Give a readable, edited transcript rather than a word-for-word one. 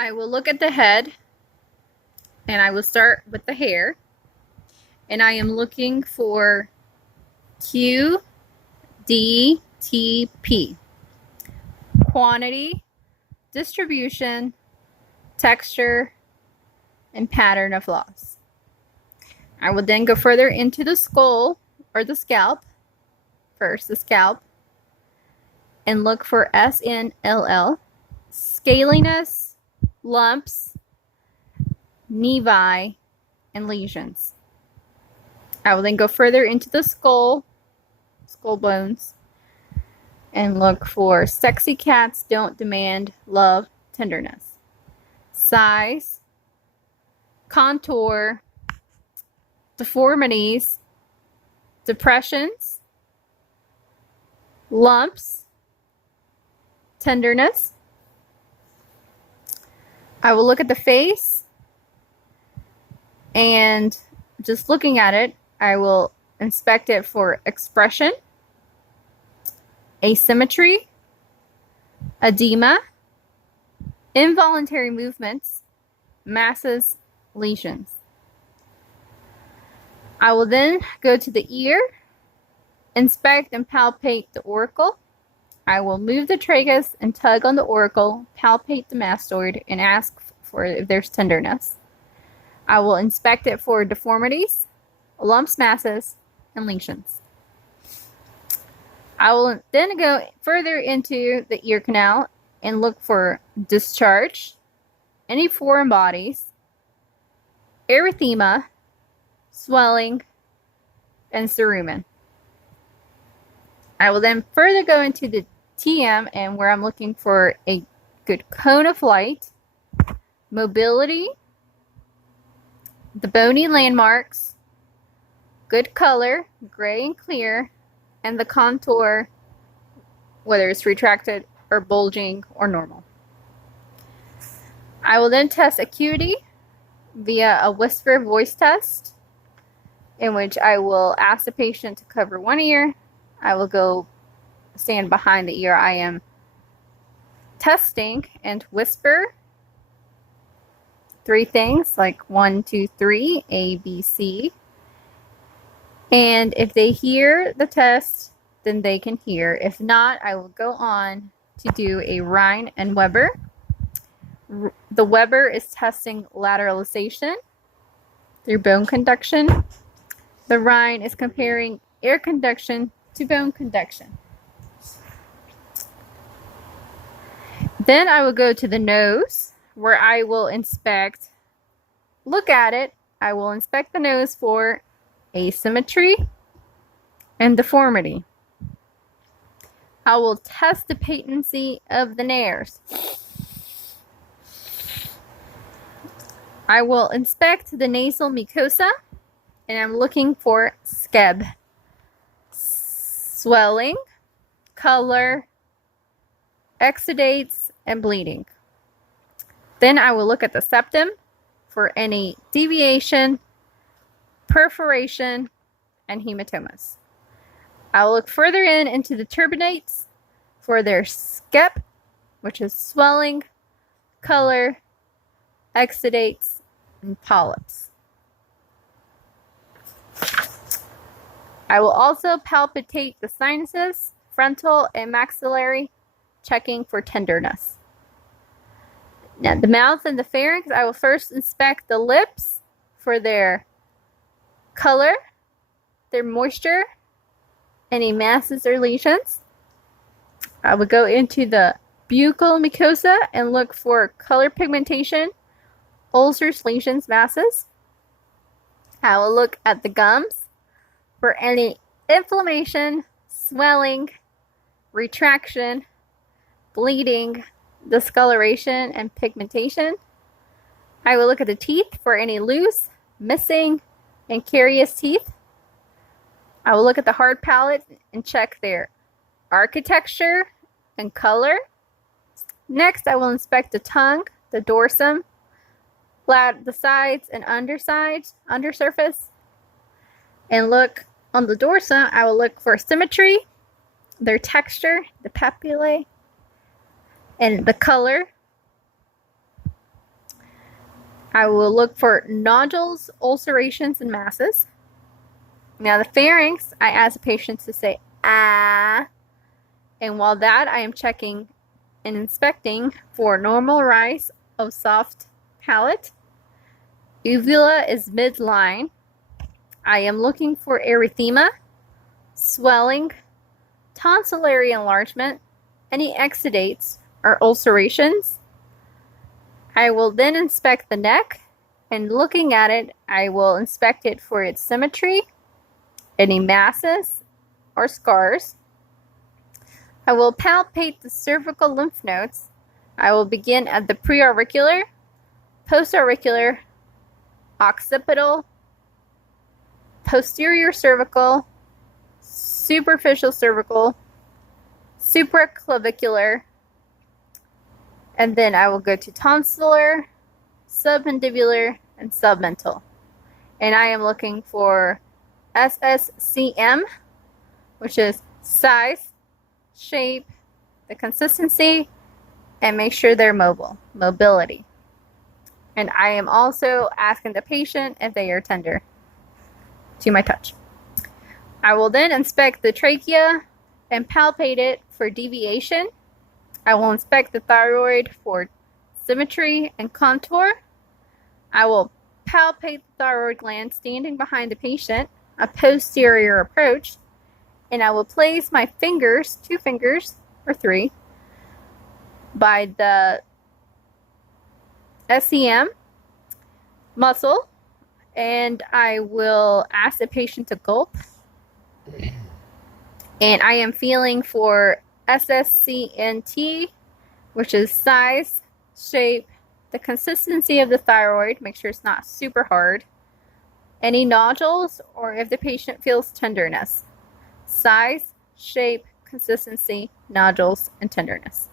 I will look at the head and I will start with the hair, and I am looking for QDTP: quantity, distribution, texture, and pattern of loss. I will then go further into the skull or the scalp, first the scalp, and look for SNLL: scaliness, lumps, nevi, and lesions. I will then go further into the skull bones, and look for sexy cats don't demand love, tenderness, size, contour, deformities, depressions, lumps, tenderness. I will look at the face, and just looking at it, I will inspect it for expression, asymmetry, edema, involuntary movements, masses, lesions. I will then go to the ear, inspect and palpate the auricle. I will move the tragus and tug on the auricle, palpate the mastoid, and ask for if there's tenderness. I will inspect it for deformities, lumps, masses, and lesions. I will then go further into the ear canal and look for discharge, any foreign bodies, erythema, swelling, and cerumen. I will then further go into the TM, and where I'm looking for a good cone of light, mobility, the bony landmarks, good color, gray and clear, and the contour, whether it's retracted or bulging or normal. I will then test acuity via a whisper voice test, in which I will ask the patient to cover one ear. I will go stand behind the ear I am testing and whisper 3 things, like 1, 2, 3, A, B, C. And if they hear the test, then they can hear. If not, I will go on to do a Rhine and Weber. The Weber is testing lateralization through bone conduction. The Rhine is comparing air conduction to bone conduction. Then I will go to the nose, where I will look at it. I will inspect the nose for asymmetry and deformity. I will test the patency of the nares. I will inspect the nasal mucosa, and I'm looking for scab, swelling, color, exudates, and bleeding. Then I will look at the septum for any deviation, perforation, and hematomas. I will look further into the turbinates for their skep, which is swelling, color, exudates, and polyps. I will also palpitate the sinuses, frontal and maxillary, checking for tenderness. Now, the mouth and the pharynx, I will first inspect the lips for their color, their moisture, any masses or lesions. I will go into the buccal mucosa and look for color pigmentation, ulcers, lesions, masses. I will look at the gums for any inflammation, swelling, retraction, bleeding, discoloration, and pigmentation. I will look at the teeth for any loose, missing, and carious teeth. I will look at the hard palate and check their architecture and color. Next, I will inspect the tongue, the dorsum, the sides and undersurface, and look on the dorsum. I will look for symmetry, their texture, the papillae, and the color. I will look for nodules, ulcerations, and masses. Now the pharynx, I ask the patient to say ah, and while that I am checking and inspecting for normal rise of soft palate. Uvula is midline. I am looking for erythema, swelling, tonsillary enlargement, any exudates or ulcerations. I will then inspect the neck, and looking at it, I will inspect it for its symmetry, any masses or scars. I will palpate the cervical lymph nodes. I will begin at the preauricular, postauricular, occipital, posterior cervical, superficial cervical, supraclavicular, and then I will go to tonsillar, submandibular, and submental. And I am looking for SSCM, which is size, shape, the consistency, and make sure they're mobility. And I am also asking the patient if they are tender to my touch. I will then inspect the trachea and palpate it for deviation. I will inspect the thyroid for symmetry and contour. I will palpate the thyroid gland standing behind the patient, a posterior approach, and I will place my fingers, 2 fingers or 3, by the SCM muscle, and I will ask the patient to gulp. And I am feeling for SSCNT, which is size, shape, the consistency of the thyroid, make sure it's not super hard, any nodules, or if the patient feels tenderness. Size, shape, consistency, nodules, and tenderness.